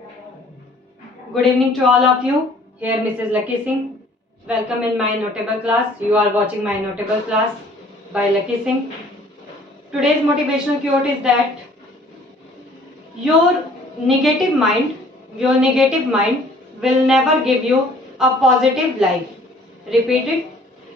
Good evening to all of you. Here Mrs. Lucky Singh. Welcome in my notable class. You are watching my notable class by Lucky Singh. Today's motivational quote is that your negative mind will never give you a positive life. Repeat it.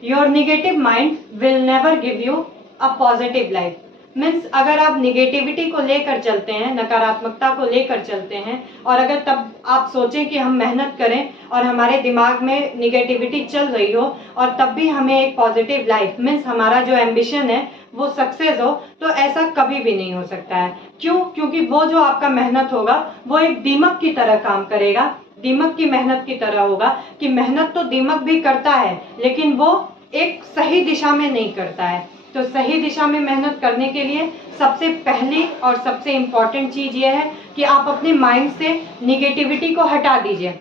Your negative mind will never give you a positive life. Means अगर आप negativity को लेकर चलते हैं, नकारात्मकता को लेकर चलते हैं, और अगर तब आप सोचें कि हम मेहनत करें और हमारे दिमाग में निगेटिविटी चल रही हो और तब भी हमें एक पॉजिटिव लाइफ मीन्स हमारा जो एम्बिशन है वो सक्सेस हो, तो ऐसा कभी भी नहीं हो सकता है। क्यों? क्योंकि वो जो आपका मेहनत होगा वो एक दीमक की तरह काम करेगा, दीमक की मेहनत की तरह होगा कि मेहनत तो दीमक भी करता है लेकिन वो एक सही दिशा में नहीं करता है। तो सही दिशा में मेहनत करने के लिए सबसे पहली और सबसे इम्पॉर्टेंट चीज़ ये है कि आप अपने माइंड से निगेटिविटी को हटा दीजिए।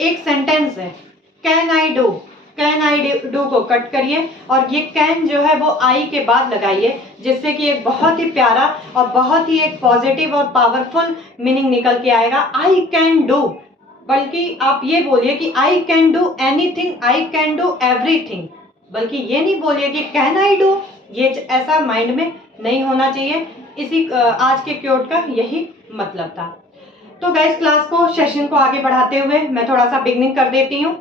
एक सेंटेंस है can I do, can I do को कट करिए और ये कैन जो है वो आई के बाद लगाइए, जिससे कि एक बहुत ही प्यारा और बहुत ही एक पॉजिटिव और पावरफुल मीनिंग निकल के आएगा। आई कैन डू, बल्कि आप ये बोलिए कि I can do anything, I can do everything, बल्कि ये नहीं बोलिए कि कैन आई डू। ये ऐसा माइंड में नहीं होना चाहिए। इसी आज के क्योट का यही मतलब था। तो गाइस क्लास को सेशन को आगे बढ़ाते हुए मैं थोड़ा सा बिगनिंग कर देती हूँ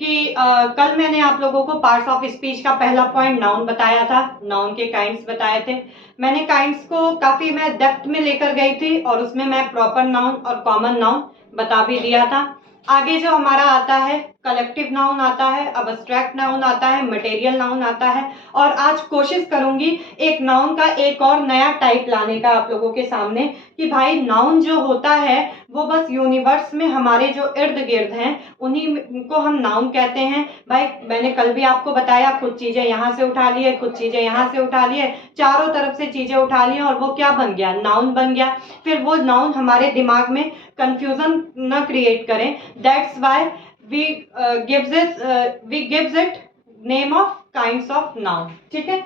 कि कल मैंने आप लोगों को पार्ट्स ऑफ स्पीच का पहला पॉइंट नाउन बताया था, नाउन के काइंड्स बताए थे। मैंने काइंड्स को काफ़ी मैं डेप्थ में लेकर गई थी और उसमें मैं प्रॉपर नाउन और कॉमन नाउन बता भी दिया था। आगे जो हमारा आता है कलेक्टिव नाउन आता है, अब्स्ट्रैक्ट नाउन आता है, मटेरियल नाउन आता है, और आज कोशिश करूंगी एक नाउन का एक और नया टाइप लाने का आप लोगों के सामने कि भाई नाउन जो होता है वो बस यूनिवर्स में हमारे जो इर्द गिर्द हैं उन्हीं को हम नाउन कहते हैं। भाई मैंने कल भी आपको बताया, कुछ चीज़ें यहाँ से उठा लिए, कुछ चीज़ें यहाँ से उठा लिए, चारों तरफ से चीज़ें उठा ली और वो क्या बन गया? नाउन बन गया। फिर वो नाउन हमारे दिमाग में कंफ्यूजन न क्रिएट करें, that's why we gives it name of kinds of noun। ठीक है,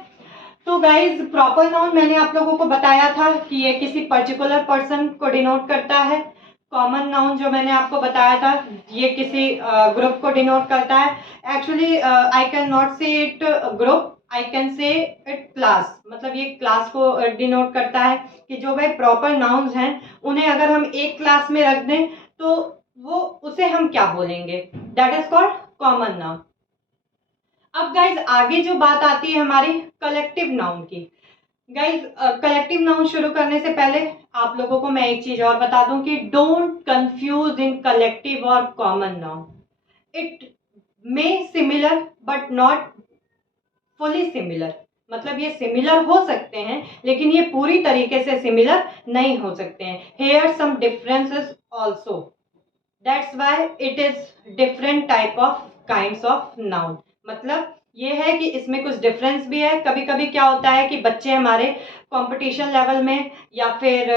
तो गाइज प्रॉपर नाउन मैंने आप लोगों को बताया था कि ये किसी पर्टिकुलर पर्सन को डिनोट करता है। कॉमन नाउन जो मैंने आपको बताया था ये किसी ग्रुप को डिनोट करता है। एक्चुअली आई कैन नॉट से it group, I can say it class, मतलब ये क्लास को डिनोट करता है कि जो भाई प्रॉपर नाउन्स हैं उन्हें अगर हम एक क्लास में रख दें तो वो उसे हम क्या बोलेंगे? That is called common noun. अब गाइज आगे जो बात आती है हमारी कलेक्टिव नाउन की। गाइज कलेक्टिव नाउन शुरू करने से पहले आप लोगों को मैं एक चीज और बता दूं कि डोंट कंफ्यूज इन कलेक्टिव और common noun. It may similar but not fully similar, मतलब ये सिमिलर हो सकते हैं लेकिन ये पूरी तरीके से सिमिलर नहीं हो सकते हैं। Here some differences also, that's why it is different type of kinds of noun. मतलब ये है कि इसमें कुछ डिफरेंस भी है। कभी कभी क्या होता है कि बच्चे हमारे कंपटीशन लेवल में या फिर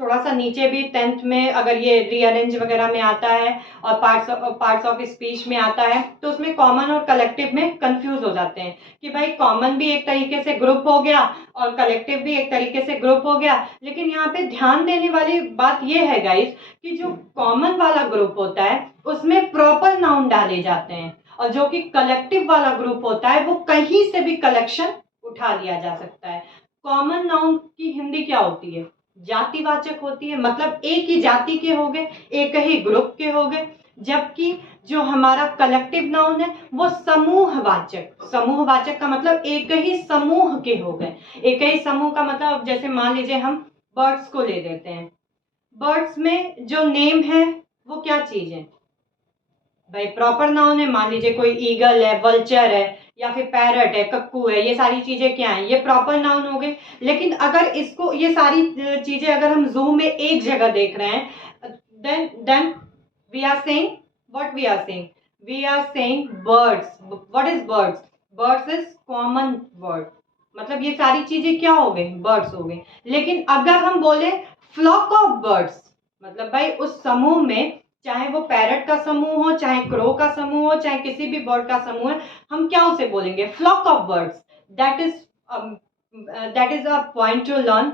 थोड़ा सा नीचे भी 10th में अगर ये रीअरेंज वगैरह में आता है और पार्ट्स ऑफ स्पीच में आता है तो उसमें कॉमन और कलेक्टिव में कंफ्यूज हो जाते हैं कि भाई कॉमन भी एक तरीके से ग्रुप हो गया और कलेक्टिव भी एक तरीके से ग्रुप हो गया। लेकिन यहाँ पे ध्यान देने वाली बात ये है गाइस कि जो कॉमन वाला ग्रुप होता है उसमें प्रॉपर नाउन डाले जाते हैं और जो कि कलेक्टिव वाला ग्रुप होता है वो कहीं से भी कलेक्शन उठा लिया जा सकता है। कॉमन नाउन की हिंदी क्या होती है? जातिवाचक होती है, मतलब एक ही जाति के हो गए, एक ही ग्रुप के हो गए। जबकि जो हमारा कलेक्टिव नाउन है वो समूहवाचक, समूहवाचक का मतलब एक ही समूह के हो गए। एक ही समूह का मतलब जैसे मान लीजिए हम बर्ड्स को ले लेते हैं, बर्ड्स में जो नेम है वो क्या चीज है भाई? प्रॉपर नाउन है। मान लीजिए कोई ईगल है, वल्चर है या फिर पैरट है, कक्कू है, ये सारी चीजें क्या हैं? ये प्रॉपर नाउन हो गए। लेकिन अगर इसको ये सारी चीजें अगर हम जू में एक जगह देख रहे हैं then we are saying what we are saying? We are saying birds. What is birds? Birds is common word, मतलब ये सारी चीजें क्या हो गई? बर्ड्स हो गई। लेकिन अगर हम बोले फ्लॉक ऑफ बर्ड्स, मतलब भाई उस समूह में चाहे वो पैरट का समूह हो, चाहे क्रो का समूह हो, चाहे किसी भी बर्ड का समूह है, हम क्या उसे बोलेंगे? Flock of birds. That is a point to learn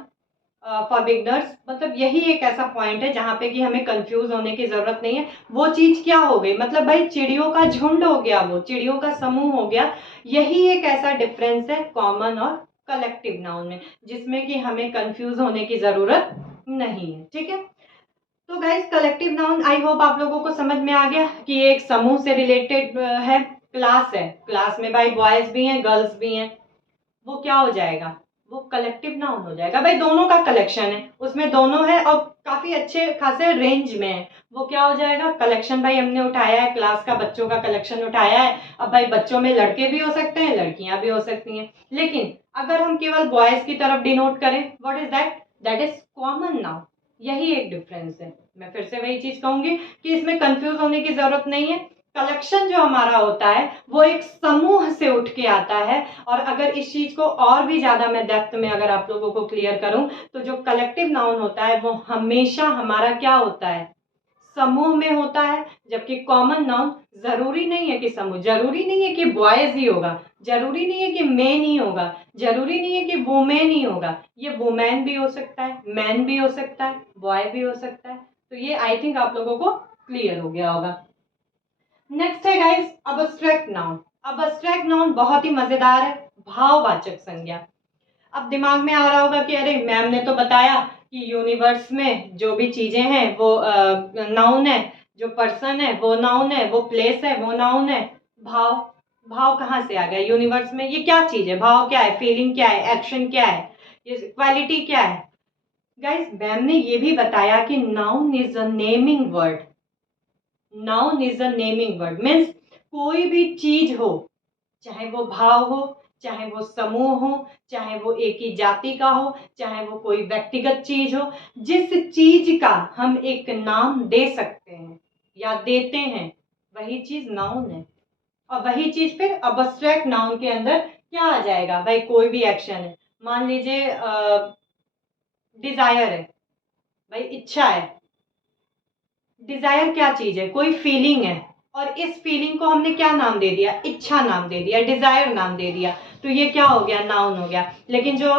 for beginners, मतलब यही एक ऐसा पॉइंट है जहाँ पे कि हमें कंफ्यूज होने की जरूरत नहीं है। वो चीज क्या हो गई, मतलब भाई चिड़ियों का झुंड हो गया, वो चिड़ियों का समूह हो गया। यही एक ऐसा डिफरेंस है कॉमन और कलेक्टिव नाउन में, जिसमें कि हमें कंफ्यूज होने की जरूरत नहीं है। ठीक है, तो guys collective noun I hope आप लोगों को समझ में आ गया कि ये एक समूह से रिलेटेड है। क्लास है, क्लास में भाई बॉयज भी हैं गर्ल्स भी हैं, वो क्या हो जाएगा, वो कलेक्टिव नाउन हो जाएगा। भाई दोनों का कलेक्शन है, उसमें दोनों है और काफी अच्छे खासे रेंज में है, वो क्या हो जाएगा कलेक्शन। भाई हमने उठाया है, क्लास का बच्चों का कलेक्शन उठाया है। अब भाई बच्चों में लड़के भी हो सकते हैं, लड़कियां भी हो सकती हैं, लेकिन अगर हम केवल बॉयज की तरफ डिनोट करें, what is that, that is common noun. यही एक डिफरेंस है। मैं फिर से वही चीज कहूंगी कि इसमें कंफ्यूज होने की जरूरत नहीं है। कलेक्शन जो हमारा होता है वो एक समूह से उठ के आता है। और अगर इस चीज को और भी ज्यादा मैं डेप्थ में अगर आप लोगों को क्लियर करूं, तो जो कलेक्टिव नाउन होता है वो हमेशा हमारा क्या होता है, समूह में होता है। जबकि कॉमन नाउन जरूरी नहीं है कि समूह, जरूरी नहीं है कि बॉयज ही होगा, जरूरी नहीं है कि मेन ही होगा, जरूरी नहीं है कि वुमेन ही होगा। ये वुमेन भी हो सकता है, मैन भी हो सकता है, बॉय भी हो सकता है। तो ये आई थिंक आप लोगों को क्लियर हो गया होगा। नेक्स्ट है guys abstract noun. Abstract noun बहुत ही मजेदार है, भाववाचक संज्ञा। अब दिमाग में आ रहा होगा कि अरे मैम ने तो बताया कि यूनिवर्स में जो भी चीजें हैं वो नाउन है, जो पर्सन है वो नाउन है, वो प्लेस है वो नाउन है। भाव, भाव कहाँ से आ गया यूनिवर्स में, ये क्या चीज है, भाव क्या है, फीलिंग क्या है, एक्शन क्या है, ये क्वालिटी क्या है। गाइस मैम ने ये भी बताया कि noun is a naming word. Noun is a naming word means कोई भी चीज हो, चाहे वो भाव हो, चाहे वो समूह हो, चाहे वो एक ही जाति का हो, चाहे वो कोई व्यक्तिगत चीज हो, जिस चीज का हम एक नाम दे सकते हैं या देते हैं, वही चीज नाउन है। और वही चीज फिर अबस्ट्रैक्ट नाउन के अंदर क्या आ जाएगा, भाई कोई भी एक्शन है। मान लीजिए डिजायर है, भाई इच्छा है। डिजायर क्या चीज है, कोई फीलिंग है, और इस फीलिंग को हमने क्या नाम दे दिया, इच्छा नाम दे दिया, डिजायर नाम दे दिया। तो ये क्या हो गया, नाउन हो गया। लेकिन जो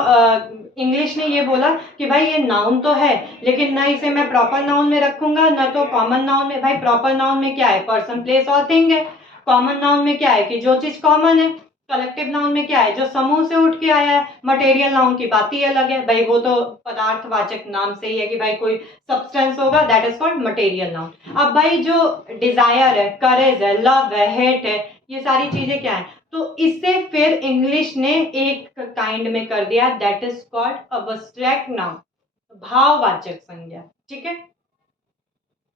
इंग्लिश ने ये बोला कि भाई ये नाउन तो है, लेकिन ना इसे मैं प्रॉपर नाउन में रखूंगा ना तो कॉमन नाउन में। भाई प्रॉपर नाउन में क्या है, पर्सन प्लेस और थिंग है। कॉमन नाउन में क्या है कि जो चीज कॉमन है। कलेक्टिव नाउन में क्या है, जो समूह से उठ के आया है। मटेरियल नाउन की बात ही अलग है, भाई वो तो पदार्थवाचक नाम से ही है कि भाई कोई सब्सटेंस होगा, that is called material noun. अब भाई जो डिजायर है, करेज है, लव है, हेट है, ये सारी चीजें क्या है, तो इससे फिर इंग्लिश ने एक काइंड में कर दिया, that is called abstract noun, भाववाचक संज्ञा। ठीक है,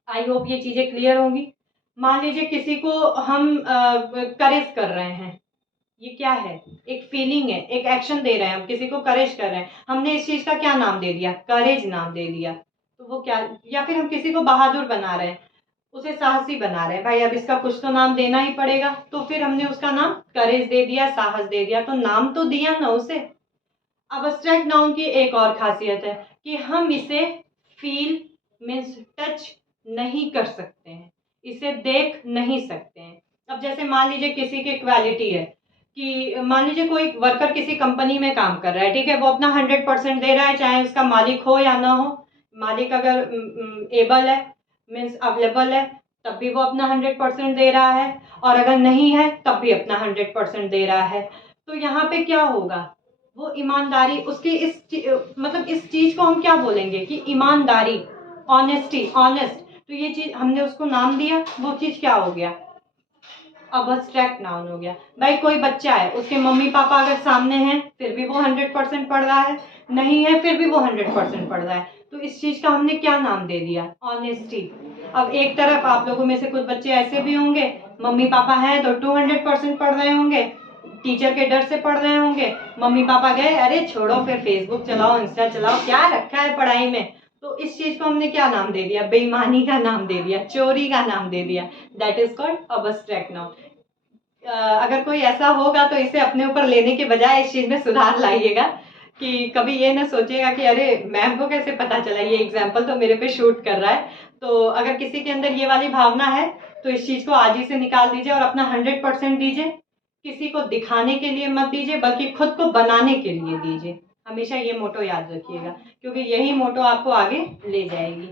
आई होप ये चीजें क्लियर होंगी। मान लीजिए किसी को हम करेज कर रहे हैं, ये क्या है, एक फीलिंग है, एक एक्शन दे रहे हैं, हम किसी को करेज कर रहे हैं, हमने इस चीज का क्या नाम दे दिया, करेज नाम दे दिया। तो वो क्या, या फिर हम किसी को बहादुर बना रहे हैं, उसे साहसी बना रहे हैं, भाई अब इसका कुछ तो नाम देना ही पड़ेगा, तो फिर हमने उसका नाम करेज दे दिया, साहस दे दिया, तो नाम तो दिया ना उसे। अब्स्ट्रैक्ट नाउन की एक और खासियत है कि हम इसे फील मीन्स टच नहीं कर सकते हैं, इसे देख नहीं सकते हैं। अब जैसे मान लीजिए किसी की क्वालिटी है कि मान लीजिए कोई वर्कर किसी कंपनी में काम कर रहा है, ठीक है, वो अपना 100% दे रहा है, चाहे उसका मालिक हो या ना हो। मालिक अगर एबल है मीन्स अवेलेबल है, तब भी वो अपना 100% दे रहा है, और अगर नहीं है तब भी अपना 100% दे रहा है। तो यहाँ पे क्या होगा, वो ईमानदारी उसकी मतलब इस चीज को हम क्या बोलेंगे कि ईमानदारी, ऑनेस्टी, ऑनेस्ट। तो ये चीज हमने उसको नाम दिया, वो चीज क्या हो गया, अब्स्ट्रैक्ट नाउन हो गया। भाई कोई बच्चा है, उसके मम्मी पापा अगर सामने हैं फिर भी वो 100% पढ़ रहा है, नहीं है फिर भी वो 100% पढ़ रहा है, तो इस चीज का हमने क्या नाम दे दिया, ऑनेस्टी। अब एक तरफ आप लोगों में से कुछ बच्चे ऐसे भी होंगे, मम्मी पापा हैं तो 200% पढ़ रहे होंगे, टीचर के डर से पढ़ रहे होंगे, मम्मी पापा गए अरे छोड़ो फिर फेसबुक चलाओ, इंस्टा चलाओ, क्या रखा है पढ़ाई में। तो इस चीज को हमने क्या नाम दे दिया, बेईमानी का नाम दे दिया, चोरी का नाम दे दिया, that is called abstract noun. अगर कोई ऐसा होगा तो इसे अपने ऊपर लेने के बजाय इस चीज में सुधार लाइएगा, कि कभी ये ना सोचेगा कि अरे मैम को कैसे पता चला, ये एग्जाम्पल तो मेरे पे शूट कर रहा है। तो अगर किसी के अंदर ये वाली भावना है तो इस चीज को आज ही से निकाल दीजिए और अपना 100% दीजिए। किसी को दिखाने के लिए मत दीजिए, बल्कि खुद को बनाने के लिए दीजिए। हमेशा ये मोटो याद रखिएगा, क्योंकि यही मोटो आपको आगे ले जाएगी।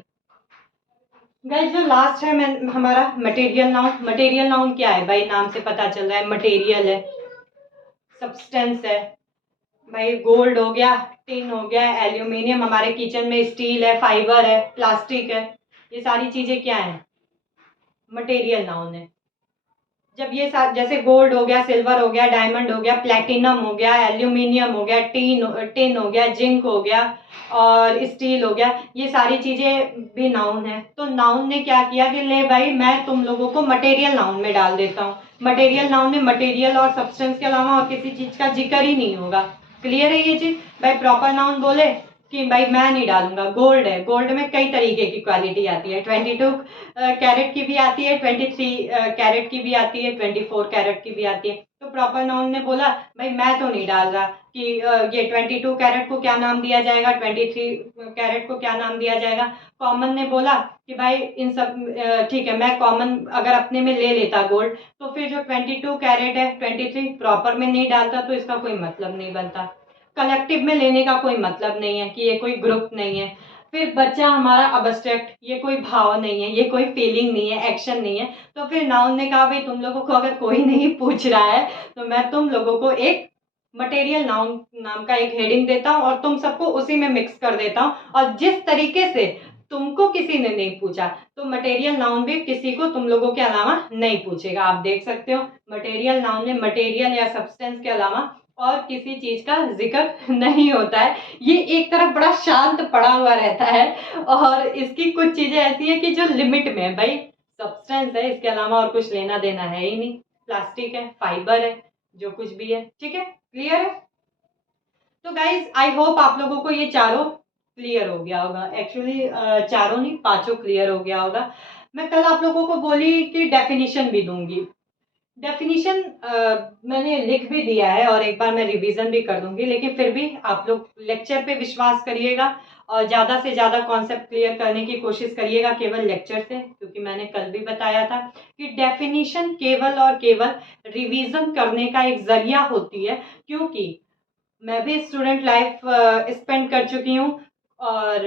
गाइस जो लास्ट है मैं हमारा मटेरियल नाउन। मटेरियल नाउन क्या है भाई, नाम से पता चल रहा है मटेरियल है, सब्सटेंस है भाई। गोल्ड हो गया, टिन हो गया, एल्यूमिनियम, हमारे किचन में स्टील है, फाइबर है, प्लास्टिक है, ये सारी चीजें क्या है, मटेरियल नाउन है। जब ये जैसे गोल्ड हो गया, सिल्वर हो गया, डायमंड हो गया, प्लेटिनम हो गया, एल्यूमिनियम हो गया, टिन हो गया, जिंक हो गया और स्टील हो गया, ये सारी चीजें भी नाउन है। तो नाउन ने क्या किया कि ले भाई मैं तुम लोगों को मटेरियल नाउन में डाल देता हूँ। मटेरियल नाउन में मटेरियल और सब्सटेंस के अलावा और किसी चीज का जिक्र ही नहीं होगा। क्लियर है ये चीज भाई। प्रॉपर नाउन बोले कि भाई मैं नहीं डालूंगा। गोल्ड है, गोल्ड में कई तरीके की क्वालिटी आती है, 22 कैरेट की भी आती है, 23 कैरेट की भी आती है, 24 कैरेट की भी आती है। तो प्रॉपर नाउन ने बोला भाई मैं तो नहीं डाल रहा कि ये 22 कैरेट को क्या नाम दिया जाएगा, 23 कैरेट को क्या नाम दिया जाएगा। कॉमन ने बोला कि भाई इन सब ठीक है, मैं कॉमन अगर अपने में ले लेता गोल्ड, तो फिर जो 22 कैरेट है 23 प्रॉपर में नहीं डालता, तो इसका कोई मतलब नहीं बनता। कलेक्टिव में लेने का कोई मतलब नहीं है कि ये कोई ग्रुप नहीं है। फिर बच्चा हमारा अब्स्ट्रैक्ट, ये कोई भाव नहीं है, ये कोई फीलिंग नहीं है, एक्शन नहीं है। तो फिर नाउन ने कहा भाई तुम लोगों को अगर कोई नहीं पूछ रहा है तो मैं तुम लोगों को एक मटेरियल नाउन नाम का एक हेडिंग देता हूँ और तुम सबको उसी में मिक्स कर देता हूँ। और जिस तरीके से तुमको किसी ने नहीं पूछा, तो मटेरियल नाउन भी किसी को तुम लोगों के अलावा नहीं पूछेगा। आप देख सकते हो मटेरियल नाउन में मटेरियल या सब्सटेंस के अलावा और किसी चीज का जिक्र नहीं होता है। ये एक तरफ बड़ा शांत पड़ा हुआ रहता है और इसकी कुछ चीजें ऐसी हैं कि जो लिमिट में है भाई। सब्सटेंस है, इसके अलावा और कुछ लेना देना है ही नहीं। प्लास्टिक है, फाइबर है, जो कुछ भी है, ठीक है, क्लियर है। तो गाइज आई होप आप लोगों को ये चारों क्लियर हो गया होगा। एक्चुअली चारों नहीं, पांचों क्लियर हो गया होगा। मैं कल आप लोगों को बोली कि डेफिनेशन भी दूंगी। डेफिनेशन मैंने लिख भी दिया है और एक बार मैं रिवीजन भी कर दूंगी, लेकिन फिर भी आप लोग लेक्चर पे विश्वास करिएगा और ज़्यादा से ज़्यादा कॉन्सेप्ट क्लियर करने की कोशिश करिएगा केवल लेक्चर से, क्योंकि मैंने कल भी बताया था कि डेफिनेशन केवल और केवल रिवीजन करने का एक जरिया होती है। क्योंकि मैं भी स्टूडेंट लाइफ स्पेंड कर चुकी हूँ और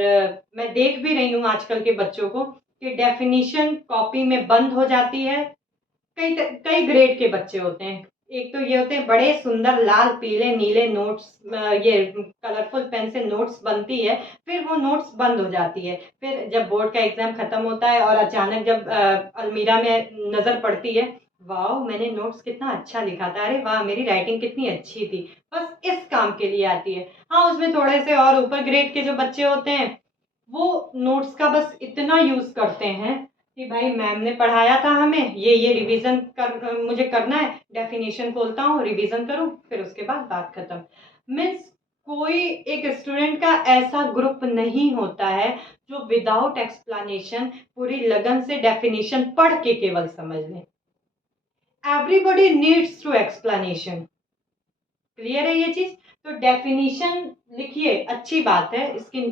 मैं देख भी रही हूँ आजकल के बच्चों को कि डेफिनेशन कॉपी में बंद हो जाती है। कई कई ग्रेड के बच्चे होते हैं। एक तो ये होते हैं बड़े सुंदर लाल पीले नीले नोट्स, ये कलरफुल पेन से नोट्स बनती है, फिर वो नोट्स बंद हो जाती है। फिर जब बोर्ड का एग्जाम खत्म होता है और अचानक जब अलमीरा में नजर पड़ती है, वाह मैंने नोट्स कितना अच्छा लिखा था, अरे वाह मेरी राइटिंग कितनी अच्छी थी, बस इस काम के लिए आती है। हाँ उसमें थोड़े से और ऊपर ग्रेड के जो बच्चे होते हैं वो नोट्स का बस इतना यूज करते हैं कि भाई मैम ने पढ़ाया था हमें ये रिवीजन मुझे करना है, डेफिनेशन खोलता हूँ रिवीजन करूँ फिर उसके बाद बात खत्म। मीन्स कोई एक स्टूडेंट का ऐसा ग्रुप नहीं होता है जो विदाउट एक्सप्लेनेशन पूरी लगन से डेफिनेशन पढ़ के केवल समझ ले। Everybody needs to explanation. Clear है ये चीज। तो डेफिनेशन लिखिए, अच्छी बात है,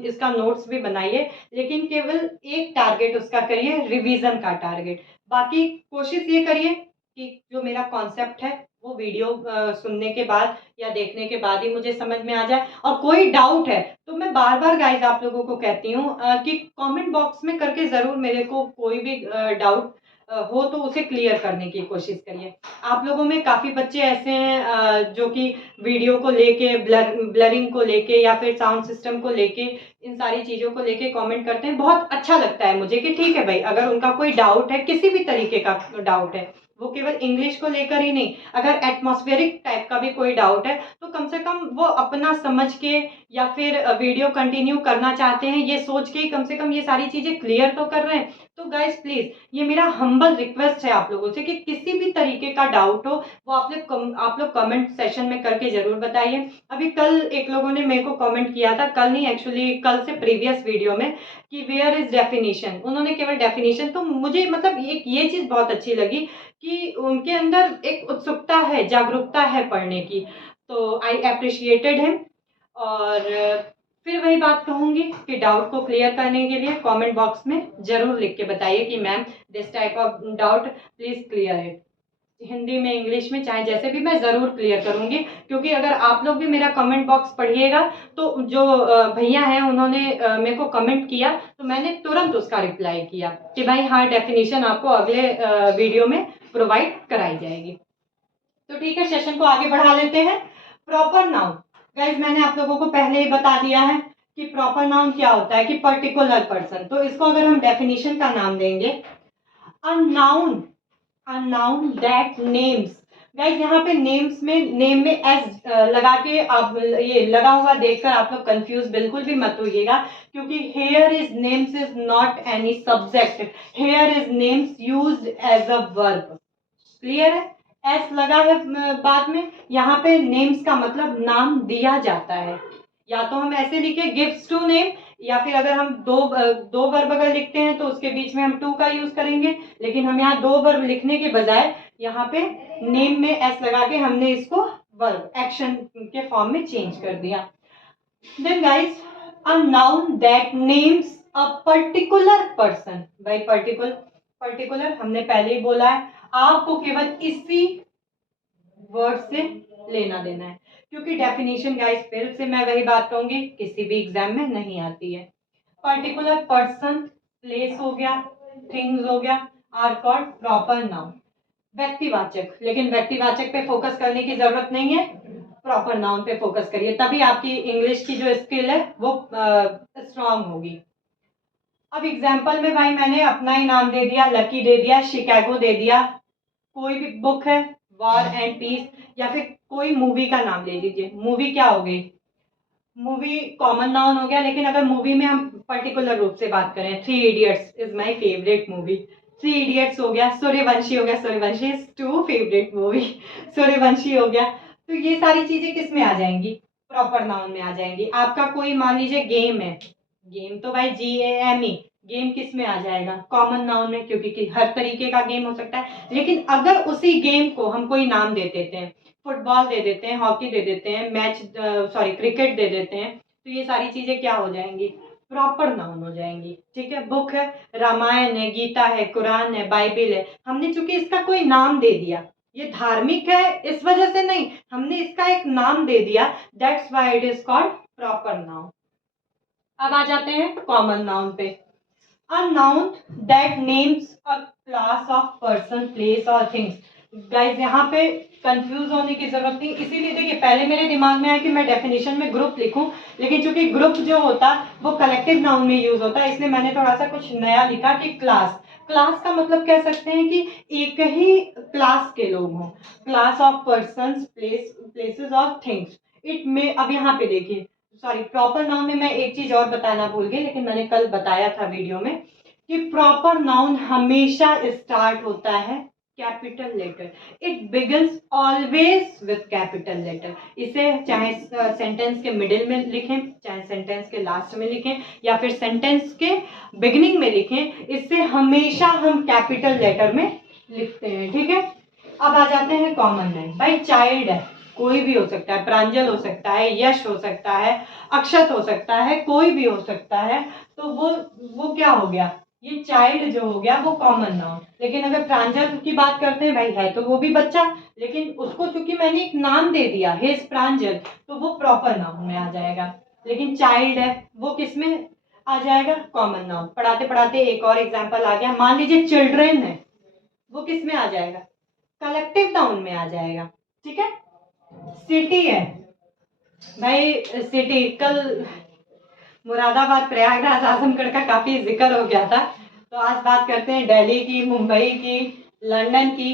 इसका नोट्स भी बनाइए, लेकिन केवल एक टारगेट उसका करिए, रिवीजन का टारगेट। बाकी कोशिश ये करिए कि जो मेरा कॉन्सेप्ट है वो वीडियो सुनने के बाद या देखने के बाद ही मुझे समझ में आ जाए। और कोई डाउट है तो मैं बार बार गाइज आप लोगों को कहती हूँ कि कमेंट बॉक्स में करके ज़रूर मेरे को कोई भी डाउट हो तो उसे क्लियर करने की कोशिश करिए। आप लोगों में काफ़ी बच्चे ऐसे हैं जो कि वीडियो को लेके ब्लरिंग को लेके या फिर साउंड सिस्टम को लेके इन सारी चीज़ों को लेके कमेंट करते हैं। बहुत अच्छा लगता है मुझे कि ठीक है भाई, अगर उनका कोई डाउट है, किसी भी तरीके का डाउट है, वो केवल इंग्लिश को लेकर ही नहीं, अगर एटमॉस्फेरिक टाइप का भी कोई डाउट है तो कम से कम वो अपना समझ के या फिर वीडियो कंटिन्यू करना चाहते हैं ये सोच के ही कम से कम ये सारी चीज़ें क्लियर तो कर रहे हैं। तो गाइज प्लीज़ ये मेरा हम्बल रिक्वेस्ट है आप लोगों से कि किसी भी तरीके का डाउट हो वो आप लोग कमेंट सेशन में करके ज़रूर बताइए। अभी कल एक लोगों ने मेरे को कमेंट किया था, कल नहीं एक्चुअली कल से प्रीवियस वीडियो में, कि वेयर इज डेफिनेशन। उन्होंने केवल डेफिनेशन, तो मुझे मतलब ये चीज़ बहुत अच्छी लगी कि उनके अंदर एक उत्सुकता है, जागरूकता है पढ़ने की। तो आई अप्रिशिएटेड हिम। और फिर वही बात कहूँगी कि डाउट को क्लियर करने के लिए कमेंट बॉक्स में ज़रूर लिख के बताइए कि ma'am this type of doubt please clear it. Hindi में, इंग्लिश में, चाहे जैसे भी, मैं ज़रूर क्लियर करूँगी। क्योंकि अगर आप लोग भी मेरा कमेंट बॉक्स पढ़िएगा तो जो भैया हैं उन्होंने मेरे को कमेंट किया तो मैंने तुरंत उसका रिप्लाई किया कि भाई हाँ, डेफिनेशन आपको अगले वीडियो में प्रोवाइड कराई जाएगी। तो ठीक है, सेशन को आगे बढ़ा लेते हैं। प्रॉपर नाउन, गाइज मैंने आप लोगों को पहले ही बता दिया है कि प्रॉपर नाउन क्या होता है, कि पर्टिकुलर पर्सन। तो इसको अगर हम डेफिनेशन का नाम देंगे, a noun, a noun that names, guys यहाँ पे नेम्स में, नेम में एस लगा के, आप ये लगा हुआ देखकर आप लोग कंफ्यूज बिल्कुल भी मत होइएगा, क्योंकि here is names is not any subject, here is names used as a verb. Clear है? एस लगा है बाद में, यहाँ पे नेम्स का मतलब नाम दिया जाता है। या तो हम ऐसे लिखे गिव्स टू नेम, या फिर अगर हम दो वर्ब अगर लिखते हैं तो उसके बीच में हम टू का यूज करेंगे, लेकिन हम यहाँ दो वर्ब लिखने के बजाय यहाँ पे नेम में एस लगा के हमने इसको वर्ब एक्शन के फॉर्म में चेंज कर दिया। Then guys, a noun that names a particular person. भाई पर्टिकुलर हमने पहले ही बोला है, आपको केवल इसी वर्ड से लेना देना है, क्योंकि डेफिनेशन गाइस फिर से मैं वही बात कहूंगी, किसी भी एग्जाम में नहीं आती है। पर्टिकुलर पर्सन, प्लेस हो गया, थिंग्स हो गया, आर कॉल्ड प्रॉपर नाउन। व्यक्तिवाचक, लेकिन व्यक्तिवाचक पे फोकस करने की जरूरत नहीं है, प्रॉपर नाउन पे फोकस करिए, तभी आपकी इंग्लिश की जो स्किल है वो स्ट्रांग होगी। अब एग्जाम्पल में भाई मैंने अपना ही नाम दे दिया, लकी दे दिया, शिकागो दे दिया, कोई भी बुक है, वॉर एंड पीस, या फिर कोई मूवी का नाम ले लीजिए। मूवी क्या हो गई? मूवी कॉमन नाउन हो गया, लेकिन अगर मूवी में हम पर्टिकुलर रूप से बात करें, Three Idiots is my favourite movie, Three Idiots हो गया, सूर्यवंशी हो गया, Sooryavanshi is too favourite movie, Sooryavanshi हो गया। तो ये सारी चीजें किस में आ जाएंगी? प्रॉपर नाउन में आ जाएंगी। आपका कोई मान लीजिए गेम है, गेम तो भाई GAME, गेम किस में आ जाएगा? कॉमन नाउन में, क्योंकि हर तरीके का गेम हो सकता है। लेकिन अगर उसी गेम को हम कोई नाम दे देते हैं, फुटबॉल दे देते हैं, हॉकी दे देते हैं, क्रिकेट दे देते हैं, तो ये सारी चीजें क्या हो जाएंगी? प्रॉपर नाउन हो जाएंगी। ठीक है, बुक है, रामायण है, गीता है, कुरान है, बाइबिल है, हमने चूंकि इसका कोई नाम दे दिया, ये धार्मिक है इस वजह से नहीं, हमने इसका एक नाम दे दिया, that's why it is called proper noun. अब आ जाते हैं कॉमन नाउन पे। A noun that names a class of person, place or things. Guys यहाँ पे कंफ्यूज होने की जरूरत नहीं, इसीलिए देखिए पहले मेरे दिमाग में आया कि मैं डेफिनेशन में ग्रुप लिखूं, लेकिन चूंकि ग्रुप जो होता वो कलेक्टिव नाउन में यूज होता है, इसलिए मैंने थोड़ा सा कुछ नया लिखा कि क्लास। क्लास का मतलब कह सकते हैं कि एक ही क्लास के लोग हों, क्लास ऑफ पर्सन, प्लेसेस और थिंग्स। इट में, अब यहाँ पे देखिए, सॉरी, प्रॉपर नाउन में मैं एक चीज और बताना भूल गई, लेकिन मैंने कल बताया था वीडियो में कि प्रॉपर नाउन हमेशा स्टार्ट होता है capital letter. It begins always with capital letter. इसे चाहे सेंटेंस के मिडिल में लिखें, चाहे सेंटेंस के लास्ट में लिखें, या फिर सेंटेंस के बिगिनिंग में लिखें, इससे हमेशा हम कैपिटल लेटर में लिखते हैं। ठीक है, अब आ जाते हैं कॉमन नेम। भाई चाइल्ड है, कोई भी हो सकता है, प्रांजल हो सकता है, यश हो सकता है, अक्षत हो सकता है, कोई भी हो सकता है, तो वो क्या हो गया? ये चाइल्ड जो हो गया वो कॉमन नाउन। लेकिन अगर प्रांजल की बात करते हैं, भाई है तो वो भी बच्चा, लेकिन उसको चूंकि मैंने एक नाम दे दिया हिज प्रांजल, तो वो प्रॉपर नाउन में आ जाएगा। लेकिन चाइल्ड है वो किस में आ जाएगा? Common noun. पढ़ाते पढ़ाते एक और एग्जाम्पल आ गया, मान लीजिए चिल्ड्रेन है, वो किस में आ जाएगा? कलेक्टिव नाउन में आ जाएगा। ठीक है, सिटी है, भाई सिटी, कल मुरादाबाद, प्रयागराज, आजमगढ़ का काफी जिक्र हो गया था, तो आज बात करते हैं दिल्ली की, मुंबई की, लंदन की।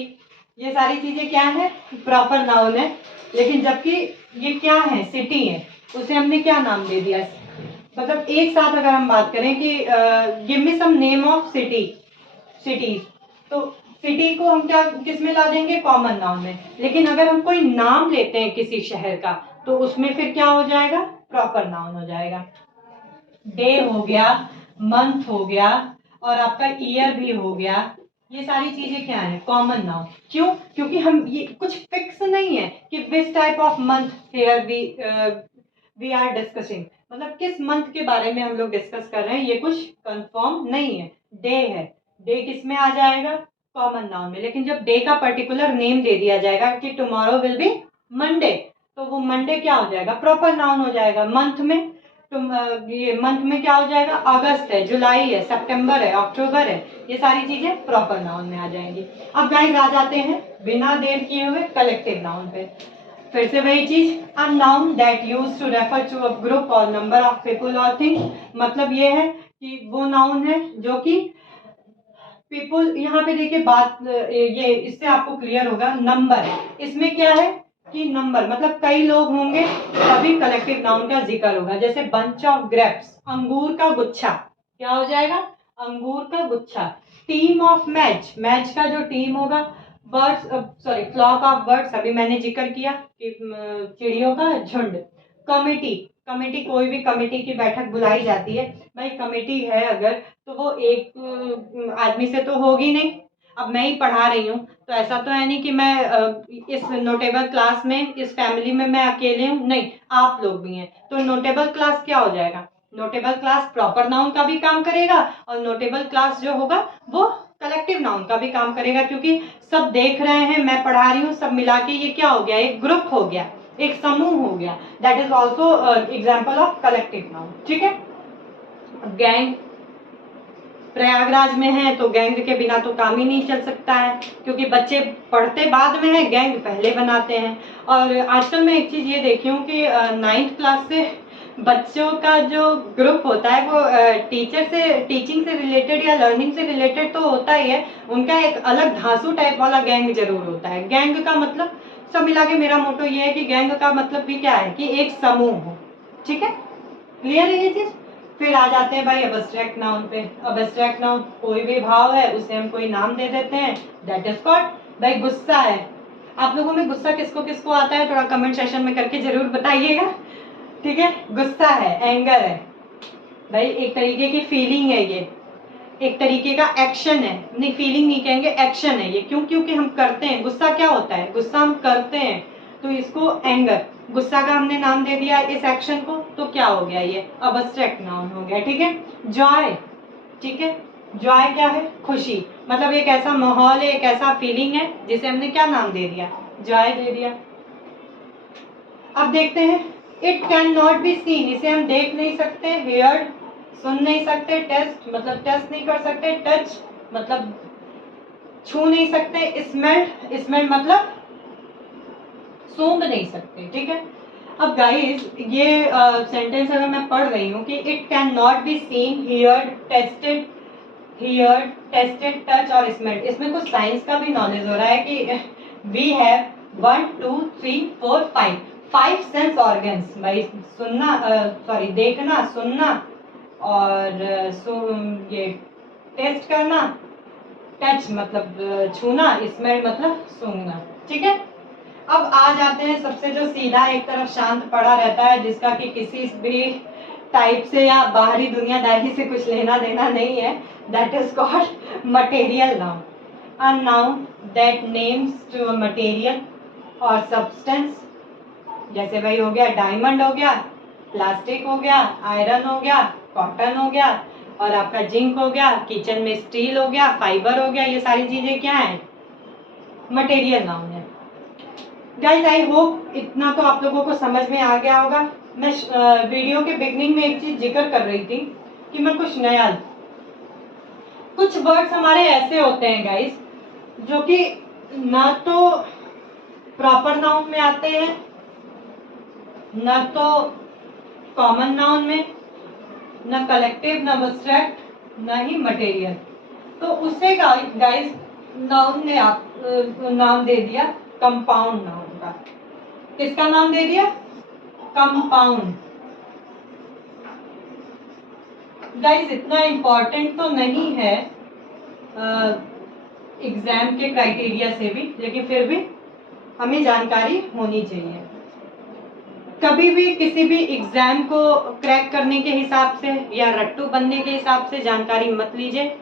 ये सारी चीजें क्या है? प्रॉपर नाउन है, लेकिन जबकि ये क्या है? सिटी है, उसे हमने क्या नाम दे दिया? मतलब एक साथ अगर हम बात करें कि give me some name of cities, तो सिटी को हम क्या किस में ला देंगे? कॉमन नाउन में। लेकिन अगर हम कोई नाम लेते हैं किसी शहर का, तो उसमें फिर क्या हो जाएगा? प्रॉपर नाउन हो जाएगा। डे हो गया, मंथ हो गया, और आपका ईयर भी हो गया, ये सारी चीजें क्या है? Common noun. क्यों? क्योंकि हम ये कुछ फिक्स नहीं है कि which type of month here we are discussing, मतलब किस मंथ के बारे में हम लोग डिस्कस कर रहे हैं, ये कुछ कंफर्म नहीं है। डे है, डे किस में आ जाएगा? कॉमन नाउन में। लेकिन जब डे का पर्टिकुलर नेम दे दिया जाएगा कि टुमारो विल बी मंडे, तो वो मंडे क्या हो जाएगा, प्रॉपर नाउन हो जाएगा। मंथ में ये मंथ में क्या हो जाएगा, अगस्त है, जुलाई है, सितंबर है, अक्टूबर है, ये सारी चीजें प्रॉपर नाउन में आ जाएंगी। अब गाइस आ जाते हैं बिना देर किए हुए कलेक्टिव नाउन पे। फिर से वही चीज, a noun that use to refer to a group और नंबर ऑफ पीपल और थिंग्स। मतलब ये है कि वो नाउन है जो कि पीपल, यहाँ पे देखिए बात ये इससे आपको क्लियर होगा, नंबर इसमें क्या है कि नंबर मतलब कई लोग होंगे तभी कलेक्टिव नाउन का जिक्र होगा। जैसे बंच ऑफ ग्रेप्स, अंगूर का गुच्छा, क्या हो जाएगा, अंगूर का गुच्छा। टीम ऑफ मैच, मैच का जो टीम होगा, birds sorry flock of birds, अभी मैंने जिक्र किया कि चिड़ियों का झुंड। कमिटी, कमेटी कोई भी कमेटी की बैठक बुलाई जाती है, भाई कमेटी है अगर तो वो एक आदमी से तो होगी नहीं। अब मैं ही पढ़ा रही हूँ तो ऐसा तो है नहीं कि मैं इस नोटेबल क्लास में, इस फैमिली में मैं अकेले हूँ, नहीं आप लोग भी हैं। तो नोटेबल क्लास क्या हो जाएगा, नोटेबल क्लास प्रॉपर नाउन का भी काम करेगा और नोटेबल क्लास जो होगा वो कलेक्टिव नाउन का भी काम करेगा, क्योंकि सब देख रहे हैं, मैं पढ़ा रही हूँ, सब मिला के ये क्या हो गया, एक ग्रुप हो गया, एक समूह हो गया। That is also example of collective noun. ठीक है, गैंग प्रयागराज में है तो गैंग के बिना तो काम ही नहीं चल सकता है, क्योंकि बच्चे पढ़ते बाद में है, गैंग पहले बनाते हैं। और आजकल मैं एक चीज़ ये देखी हूँ कि 9th क्लास से बच्चों का जो ग्रुप होता है वो टीचर से, टीचिंग से रिलेटेड या लर्निंग से रिलेटेड तो होता ही है, उनका एक अलग धांसू टाइप वाला गैंग जरूर होता है। गैंग का मतलब सब मिला के मेरा मोटो ये है कि गैंग का मतलब भी क्या है कि एक समूह हो। ठीक है, क्लियर है ये चीज। फिर आ जाते हैं भाई अब्स्ट्रैक्ट नाउन पे। अब्स्ट्रैक्ट नाउन कोई भी भाव है उसे हम कोई नाम दे देते हैं, दैट इज कॉल्ड, भाई गुस्सा है, आप लोगों में गुस्सा किसको किसको आता है थोड़ा कमेंट सेशन में करके जरूर बताइएगा। ठीक है, गुस्सा है, एंगर है, भाई एक तरीके की फीलिंग है, ये एक तरीके का एक्शन है, नहीं फीलिंग नहीं कहेंगे, एक्शन है ये। क्यों, क्योंकि हम करते हैं, गुस्सा क्या होता है, गुस्सा हम करते हैं, तो इसको एंगर, गुस्सा का हमने नाम दे दिया इस एक्शन को, तो क्या हो गया, ये अब्स्ट्रैक्ट नाउन हो गया। ठीक है, जॉय, ठीक है, जॉय क्या है, खुशी, मतलब एक ऐसा माहौल है, एक ऐसा फीलिंग है जिसे हमने क्या नाम दे दिया, जॉय दे दिया। अब देखते हैं, it can not be seen, इसे हम देख नहीं सकते, हेयर्ड सुन नहीं सकते, टेस्ट मतलब टेस्ट नहीं कर सकते, टच मतलब छू नहीं सकते, स्मेल, स्मेल मतलब सूंघ नहीं सकते। ठीक है, अब गाइस ये सेंटेंस अगर मैं पढ़ रही हूँ कि it can not be seen, heard, tested, heard, tested, touch और स्मेल, इसमें कुछ साइंस का भी नॉलेज हो रहा है कि वी हैव 1 2 3 4 5 सेंस ऑर्गन्स। भाई सुनना, सॉरी देखना, सुनना और ये टेस्ट करना, टच मतलब छूना, स्मेल मतलब सूंघना। ठीक है, अब आ जाते हैं सबसे जो सीधा एक तरफ शांत पड़ा रहता है, जिसका कि किसी भी टाइप से या बाहरी दुनियादारी से कुछ लेना देना नहीं है, that is called material noun. A noun that names to a material और सब्सटेंस, जैसे भाई हो गया डायमंड हो गया, प्लास्टिक हो गया, आयरन हो गया, कॉटन हो गया और आपका जिंक हो गया, किचन में स्टील हो गया, फाइबर हो गया, ये सारी चीजें क्या है, मटेरियल नाउन है। गाइस आई होप इतना तो आप लोगों को समझ में आ गया होगा। मैं वीडियो के बिगनिंग में एक चीज जिक्र कर रही थी कि मैं कुछ नया, कुछ वर्ड्स हमारे ऐसे होते हैं गाइस जो कि ना तो प्रॉपर नाउन में आते हैं, ना तो कॉमन नाउन में, ना कलेक्टिव, ना अब्स्ट्रैक्ट, ना ही मटेरियल। तो उसे गाइस नाउन ने नाम दे दिया कंपाउंड नाउन का। किसका नाम दे दिया, कंपाउंड। गाइस इतना इम्पोर्टेंट तो नहीं है एग्जाम के क्राइटेरिया से भी, लेकिन फिर भी हमें जानकारी होनी चाहिए। कभी भी किसी भी एग्जाम को क्रैक करने के हिसाब से या रट्टू बनने के हिसाब से जानकारी मत लीजिए,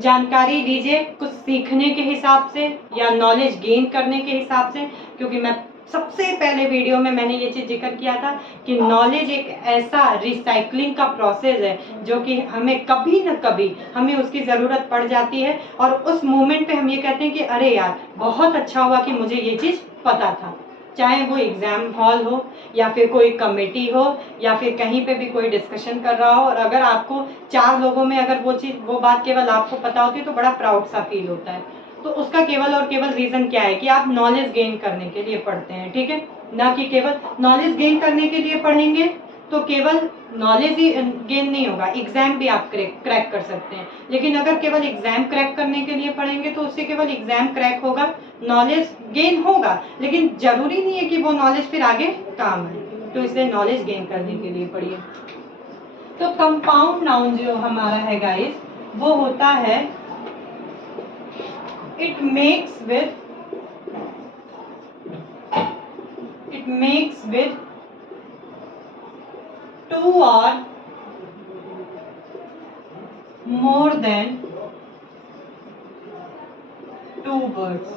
जानकारी लीजिए कुछ सीखने के हिसाब से या नॉलेज गेन करने के हिसाब से, क्योंकि मैं सबसे पहले वीडियो में मैंने ये चीज़ जिक्र किया था कि नॉलेज एक ऐसा रिसाइकलिंग का प्रोसेस है जो कि हमें कभी न कभी हमें उसकी ज़रूरत पड़ जाती है, और उस मोमेंट पे हम ये कहते हैं कि अरे यार बहुत अच्छा हुआ कि मुझे ये चीज़ पता था। चाहे वो एग्ज़ाम हॉल हो या फिर कोई कमेटी हो या फिर कहीं पे भी कोई डिस्कशन कर रहा हो, और अगर आपको 4 लोगों में अगर वो बात केवल आपको पता होती है तो बड़ा प्राउड सा फील होता है। तो उसका केवल और केवल रीज़न क्या है कि आप नॉलेज गेन करने के लिए पढ़ते हैं, ठीक है, ना कि केवल नॉलेज गेन करने के लिए पढ़ेंगे तो केवल नॉलेज ही गेन नहीं होगा, एग्जाम भी आप क्रैक कर सकते हैं। लेकिन अगर केवल एग्जाम क्रैक करने के लिए पढ़ेंगे तो उससे केवल एग्जाम क्रैक होगा, नॉलेज गेन होगा, लेकिन जरूरी नहीं है कि वो नॉलेज फिर आगे काम आए। तो इसलिए नॉलेज गेन करने के लिए पढ़िए। तो कंपाउंड नाउन जो हमारा है गाइस, वो होता है it makes with two or more than two words।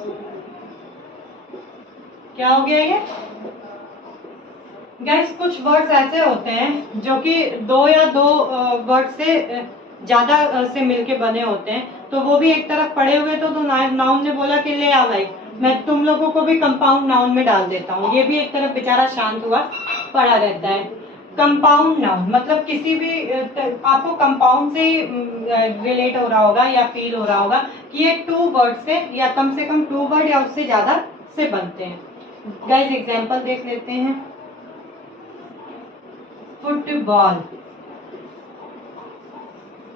क्या हो गया ये गाइस? कुछ वर्ड्स ऐसे होते हैं जो कि दो या दो वर्ड से ज्यादा से मिलके बने होते हैं, तो वो भी एक तरफ पड़े हुए तो नाउन ने बोला कि ले आ भाई, मैं तुम लोगों को भी कंपाउंड नाउन में डाल देता हूँ। ये भी एक तरफ बेचारा शांत हुआ पड़ा रहता है। कंपाउंड नाउन मतलब किसी भी आपको कंपाउंड से रिलेट हो रहा होगा या फील हो रहा होगा कि ये 2 वर्ड से या कम से कम 2 वर्ड या उससे ज्यादा से बनते हैं। गाइस एग्जांपल देख लेते हैं। फुटबॉल,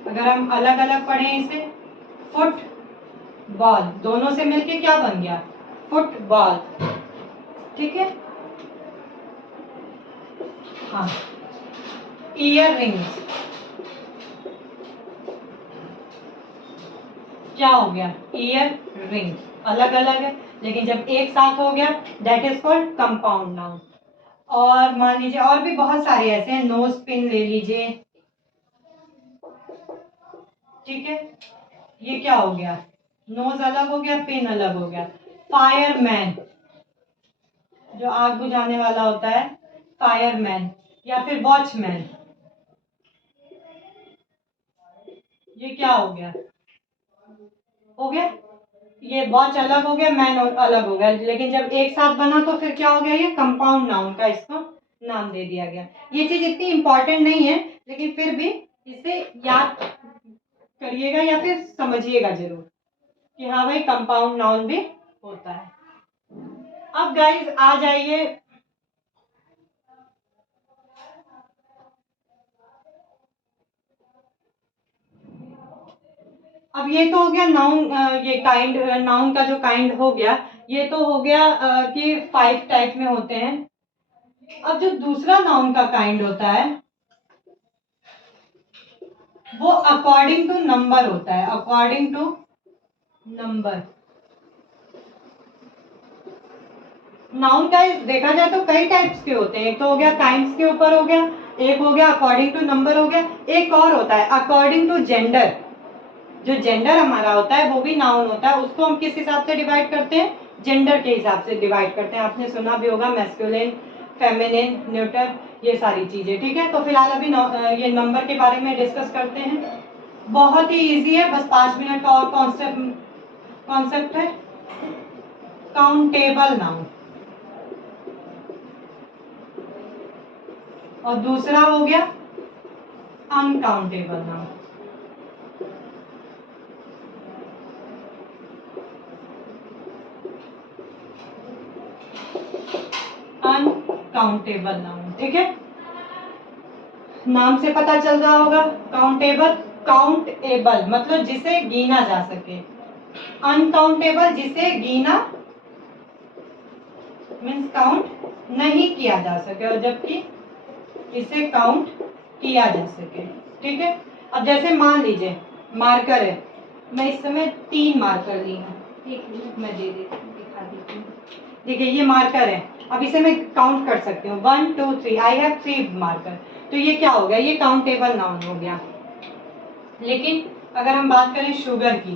अगर हम अलग अलग पढ़ें इसे, फुटबॉल दोनों से मिलके क्या बन गया? फुटबॉल, ठीक है। हाँ, ईयर रिंग्स क्या हो गया? Ear ring. अलग अलग है लेकिन जब एक साथ हो गया that is called compound noun. और मान लीजिए और भी बहुत सारे ऐसे हैं, नोज पिन ले लीजिए, ठीक है, ये क्या हो गया? नोज अलग हो गया, पिन अलग हो गया। फायरमैन, जो आग बुझाने वाला होता है, फायरमैन, या फिर वॉचमैन, ये क्या हो गया? हो गया, ये वॉच अलग हो गया, मैन अलग हो गया, लेकिन जब एक साथ बना तो फिर क्या हो गया? ये कंपाउंड नाउन का इसको नाम दे दिया गया। ये चीज इतनी इंपॉर्टेंट नहीं है लेकिन फिर भी इसे याद करिएगा या फिर समझिएगा जरूर कि हाँ भाई कंपाउंड नाउन भी होता है। अब गाइज आ जाइए अब ये तो हो गया नाउन, ये काइंड नाउन का जो काइंड हो गया, ये तो हो गया कि 5 टाइप में होते हैं। अब जो दूसरा नाउन का काइंड होता है वो अकॉर्डिंग टू नंबर होता है, अकॉर्डिंग टू नंबर। नाउन का देखा जाए तो कई टाइप्स के होते हैं। एक तो हो गया काइंड्स के ऊपर हो गया, एक हो गया अकॉर्डिंग टू नंबर हो गया, एक और होता है अकॉर्डिंग टू जेंडर। जो जेंडर हमारा होता है वो भी नाउन होता है, उसको हम किस हिसाब से डिवाइड करते हैं? जेंडर के हिसाब से डिवाइड करते हैं। आपने सुना भी होगा मैस्कुलिन, फेमिनिन, न्यूटर, ये सारी चीजें, ठीक है। तो फिलहाल अभी ये नंबर के बारे में डिस्कस करते हैं। बहुत ही इजी है, बस 5 मिनट का और कॉन्सेप्ट है। काउंटेबल नाउन, और दूसरा हो गया अनकाउंटेबल नाउन। अनकाउंटेबल नाउन, ठीक है। नाम से पता चल रहा होगा, काउंटेबल, काउंटेबल मतलब जिसे गिना जा सके, अनकाउंटेबल जिसे गिना मीन्स काउंट नहीं किया जा सके, और जबकि इसे काउंट किया जा सके, ठीक है। अब जैसे मान लीजिए मार्कर है, मैं इस समय 3 मार्कर ली हूँ, एक मिनट मैं दिखा देती हूँ। देखिए ये मार्कर है, अब इसे मैं काउंट कर सकती हूँ 1 2 3, आई हैव 3 मार्कर, तो ये क्या हो गया? ये काउंटेबल नाउन हो गया। लेकिन अगर हम बात करें शुगर की,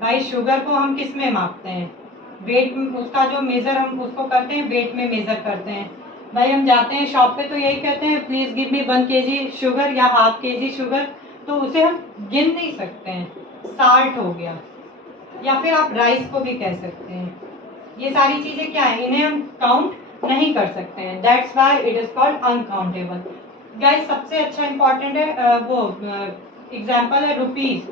भाई शुगर को हम किस में मापते हैं? वेट, उसका जो मेजर हम उसको करते हैं वेट में मेजर करते हैं। भाई हम जाते हैं शॉप पे तो यही कहते हैं please give me 1 kg sugar या ½ kg शुगर, तो उसे हम गिन नहीं सकते हैं, साल्ट हो गया। या फिर आप राइस को भी कह सकते हैं। ये सारी चीजें क्या है, इन्हें हम काउंट नहीं कर सकते हैं, that's why it is called uncountable. Guys सबसे अच्छा इंपॉर्टेंट है वो एग्जाम्पल है रुपीज।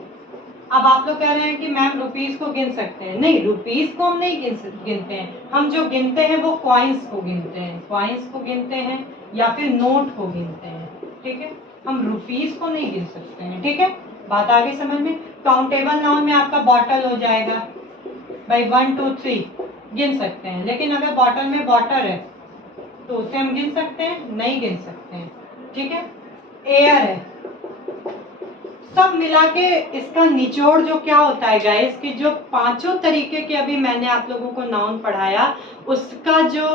अब आप लोग कह रहे हैं कि मैम रुपीज को गिन सकते हैं, नहीं रुपीज को हम नहीं गिनते हैं, हम जो गिनते हैं वो कॉइन्स को गिनते हैं, कॉइन्स को गिनते हैं या फिर नोट को गिनते हैं, ठीक है। हम रुपीज को नहीं गिन सकते हैं, ठीक है। बात आ गई समझ में। काउंटेबल नाउन में आपका बॉटल हो जाएगा, भाई 1 2 3 गिन सकते हैं, लेकिन अगर बॉटल में वाटर है तो उसे हम गिन सकते हैं, नहीं गिन सकते हैं, ठीक है। एयर है, सब मिला के इसका निचोड़ जो क्या होता है गाइस, कि जो पांचों तरीके के अभी मैंने आप लोगों को नाउन पढ़ाया उसका जो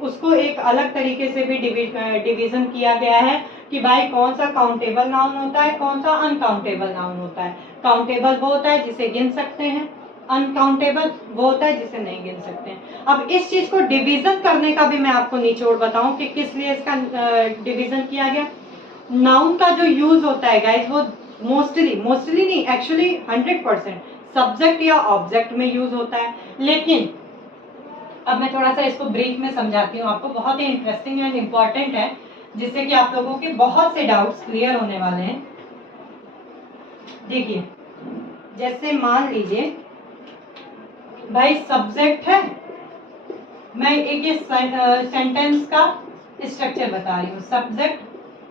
उसको एक अलग तरीके से भी डिवीजन किया गया है कि भाई कौन सा काउंटेबल नाउन होता है, कौन सा अनकाउंटेबल नाउन होता है। काउंटेबल वो होता है जिसे गिन सकते हैं, अनकाउंटेबल वो होता है जिसे नहीं गिन सकते हैं। अब इस चीज को डिवीजन करने का भी मैं आपको निचोड़ बताऊं कि किस लिए इसका डिवीजन किया गया। नाउन का जो यूज होता है गाइस वो मोस्टली नहीं, एक्चुअली 100% सब्जेक्ट या ऑब्जेक्ट में यूज होता है। लेकिन अब मैं थोड़ा सा इसको ब्रीफ में समझाती हूँ आपको, बहुत ही इंटरेस्टिंग एंड इम्पॉर्टेंट है, जिससे कि आप लोगों के बहुत से डाउट्स क्लियर होने वाले हैं। देखिए जैसे मान लीजिए भाई सब्जेक्ट है, मैं एक ये सेंटेंस का स्ट्रक्चर बता रही हूँ, subject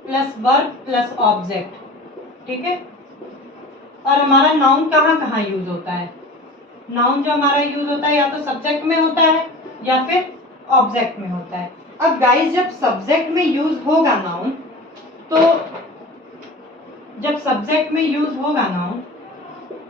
plus verb plus object, ठीक है। और हमारा नाउन कहाँ कहाँ यूज होता है, नाउन जो हमारा यूज होता है या तो सब्जेक्ट में होता है या फिर ऑब्जेक्ट में होता है। अब गाइस जब सब्जेक्ट में यूज होगा नाउन, तो जब सब्जेक्ट में यूज होगा नाउन,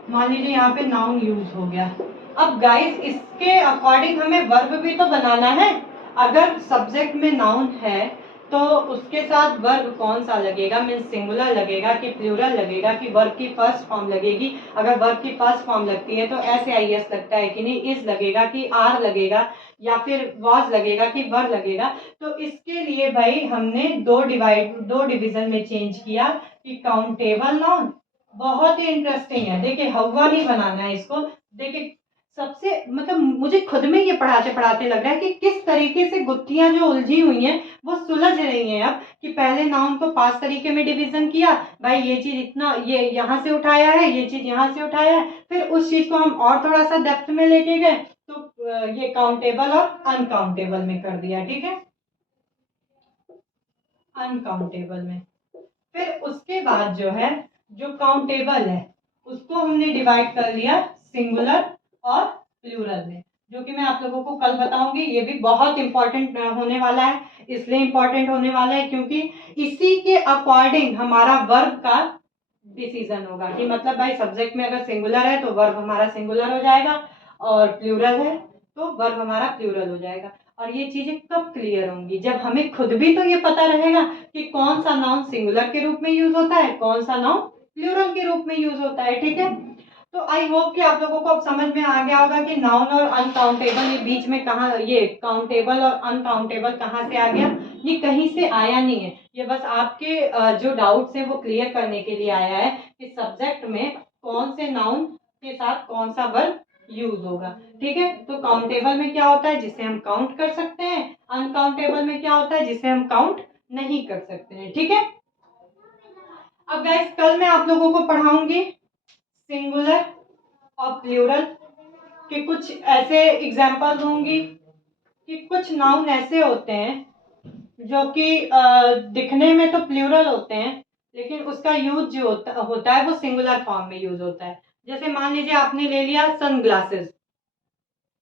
मान लीजिए यहाँ पे नाउन यूज हो गया, अब गाइस इसके अकॉर्डिंग हमें वर्ब भी तो बनाना है। अगर सब्जेक्ट में नाउन है तो उसके साथ वर्ब कौन सा लगेगा, मीन्स सिंगुलर लगेगा कि प्लूरल लगेगा कि वर्ब की फर्स्ट फॉर्म लगेगी। अगर वर्ब की फर्स्ट फॉर्म लगती है तो SAIS लगता है कि नहीं, इज लगेगा कि आर लगेगा या फिर वॉज लगेगा कि वर लगेगा। तो इसके लिए भाई हमने दो डिवीजन में चेंज किया कि काउंटेबल नाउन, बहुत ही इंटरेस्टिंग है। देखिए हवा नहीं बनाना है इसको, देखिए सबसे मतलब मुझे खुद में ये पढ़ाते पढ़ाते लग रहा है कि किस तरीके से गुत्थियां जो उलझी हुई हैं वो सुलझ रही हैं। अब कि पहले नाउन को 5 तरीके में डिवीजन किया, भाई ये चीज इतना ये यहाँ से उठाया है, ये चीज यहाँ से उठाया है, फिर उस चीज को हम और थोड़ा सा डेप्थ में लेके गए तो ये काउंटेबल और अनकाउंटेबल में कर दिया, ठीक है, अनकाउंटेबल में। फिर उसके बाद जो है जो काउंटेबल है उसको हमने डिवाइड कर लिया सिंगुलर और प्लूरल में, जो कि मैं आप लोगों को कल बताऊंगी। ये भी बहुत इंपॉर्टेंट होने वाला है, इसलिए इंपॉर्टेंट होने वाला है क्योंकि इसी के अकॉर्डिंग हमारा वर्ब का डिसीजन होगा कि मतलब भाई सब्जेक्ट में अगर सिंगुलर है तो वर्ब हमारा सिंगुलर हो जाएगा और प्लूरल है तो वर्ब हमारा प्लूरल हो जाएगा। और ये चीजें कब क्लियर होंगी, जब हमें खुद भी तो ये पता रहेगा कि कौन सा नाउन सिंगुलर के रूप में यूज होता है, कौन सा नाउन प्लूरल के रूप में यूज होता है, ठीक है। तो आई होप कि आप लोगों को अब समझ में आ गया होगा कि नाउन और अनकाउंटेबल ये बीच में कहाँ, ये काउंटेबल और अनकाउंटेबल कहाँ से आ गया, ये कहीं से आया नहीं है, ये बस आपके जो डाउट्स है वो क्लियर करने के लिए आया है कि सब्जेक्ट में कौन से नाउन के साथ कौन सा वर्ब यूज होगा, ठीक है। तो काउंटेबल में क्या होता है, जिसे हम काउंट कर सकते हैं, अनकाउंटेबल में क्या होता है, जिसे हम काउंट नहीं कर सकते हैं, ठीक है। अब गाइस कल मैं आप लोगों को पढ़ाऊंगी सिंगुलर और प्लूरल के कुछ ऐसे एग्जाम्पल दूंगी कि कुछ नाउन ऐसे होते हैं जो कि दिखने में तो प्लूरल होते हैं लेकिन उसका यूज जो होता है वो सिंगुलर फॉर्म में यूज होता है। जैसे मान लीजिए आपने ले लिया सनग्लासेस,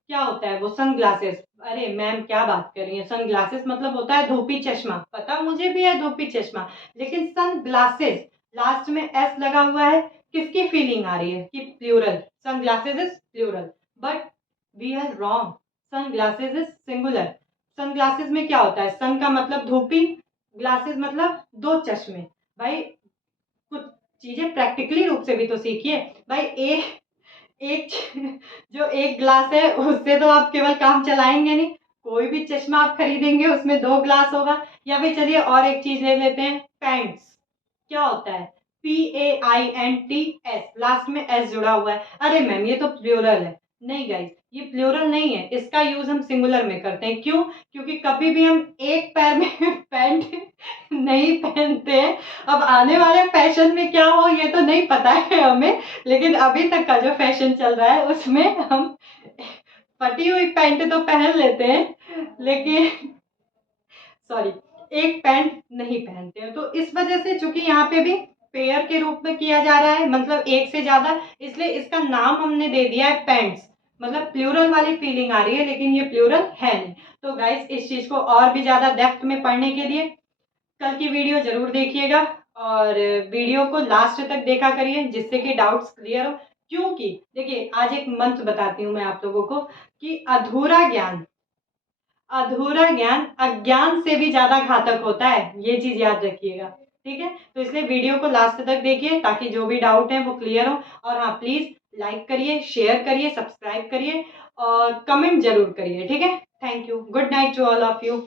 क्या होता है वो सनग्लासेस, अरे मैम क्या बात कर रही है, सनग्लासेस मतलब होता है धूपी चश्मा, पता मुझे भी है धूपी चश्मा, लेकिन सनग्लासेस लास्ट में एस लगा हुआ है, किसकी फीलिंग आ रही है कि plural, sunglasses is plural, but we are wrong, sunglasses is singular. Sunglasses में क्या होता है, सन का मतलब धूपी, ग्लासेस मतलब दो चश्मे। भाई कुछ चीजें प्रैक्टिकली रूप से भी तो सीखिए भाई, एक जो एक ग्लास है उससे तो आप केवल काम चलाएंगे नहीं, कोई भी चश्मा आप खरीदेंगे उसमें 2 ग्लास होगा। या फिर चलिए और एक चीज ले लेते हैं, पेंट्स। क्या होता है? PAINTS, लास्ट में एस जुड़ा हुआ है। अरे मैम ये तो प्लूरल है। नहीं गाइस, ये प्लूरल नहीं है, इसका यूज हम सिंगुलर में करते हैं। क्यों? क्योंकि कभी भी हम एक पैर में पैंट नहीं पहनते हैं। अब आने वाले फैशन में क्या हो ये तो नहीं पता है हमें, लेकिन अभी तक का जो फैशन चल रहा है उसमें हम फटी हुई पैंट तो पहन लेते हैं, लेकिन सॉरी, एक पैंट नहीं पहनते हैं। तो इस वजह से चूंकि यहाँ पे भी पेयर के रूप में किया जा रहा है, मतलब एक से ज्यादा, इसलिए इसका नाम हमने दे दिया है पैंट्स। मतलब प्लूरल वाली फीलिंग आ रही है, लेकिन ये प्लूरल है नहीं। तो गाइस इस चीज को और भी ज्यादा डेप्थ में पढ़ने के लिए कल की वीडियो जरूर देखिएगा, और वीडियो को लास्ट तक देखा करिए जिससे कि डाउट्स क्लियर हो। क्योंकि देखिए आज एक मंत्र बताती हूँ मैं आप लोगों को कि अधूरा ज्ञान अज्ञान से भी ज्यादा घातक होता है, ये चीज याद रखिएगा। ठीक है, तो इसलिए वीडियो को लास्ट तक देखिए ताकि जो भी डाउट है वो क्लियर हो। और हाँ प्लीज लाइक करिए, शेयर करिए, सब्सक्राइब करिए और कमेंट जरूर करिए। ठीक है, thank you, good night to all of you.